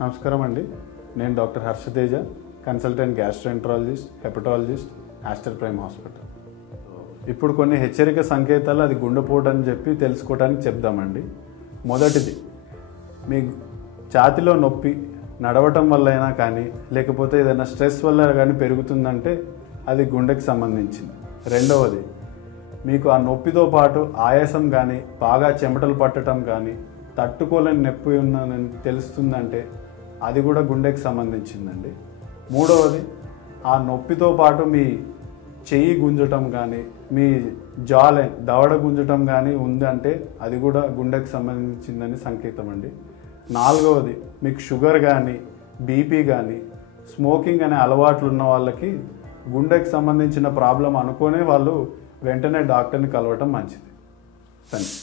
నమస్కారం అండి. నేను doctor Harshateja, consultant gastroenterologist, hepatologist, Aster prime hospital. ఇప్పుడు కొన్ని హెచ్చరిక సంకేతాలు అది గుండెపోటు అని చెప్పి తెలుసుకోవడానికి చెప్దామండి. మొదటిది, మీ ఛాతీలో నొప్పి నడవటం వల్ల అయినా కానీ లేకపోతే ఏదైనా స్ట్రెస్ వల్ల కానీ పెరుగుతుందంటే అది గుండెకి సంబంధించింది. రెండవది, మీకు ఆ నొప్పితో పాటు ఆయాసం కానీ బాగా చెమటలు పట్టడం కానీ తట్టుకోలేని నొప్పి ఉన్నదని తెలుస్తుందంటే అది కూడా గుండెకి సంబంధించిందండి. మూడవది, ఆ నొప్పితో పాటు మీ చెయ్యి గుంజటం కానీ మీ జాలైన్ దవడ గుంజటం కానీ ఉందంటే అది కూడా గుండెకి సంబంధించిందని సంకేతం అండి. నాలుగవది, మీకు షుగర్ కానీ బీపీ కానీ స్మోకింగ్ అనే అలవాట్లు ఉన్న వాళ్ళకి గుండెకి సంబంధించిన ప్రాబ్లం అనుకునే వాళ్ళు వెంటనే డాక్టర్ని కలవటం మంచిది. థాంక్స్.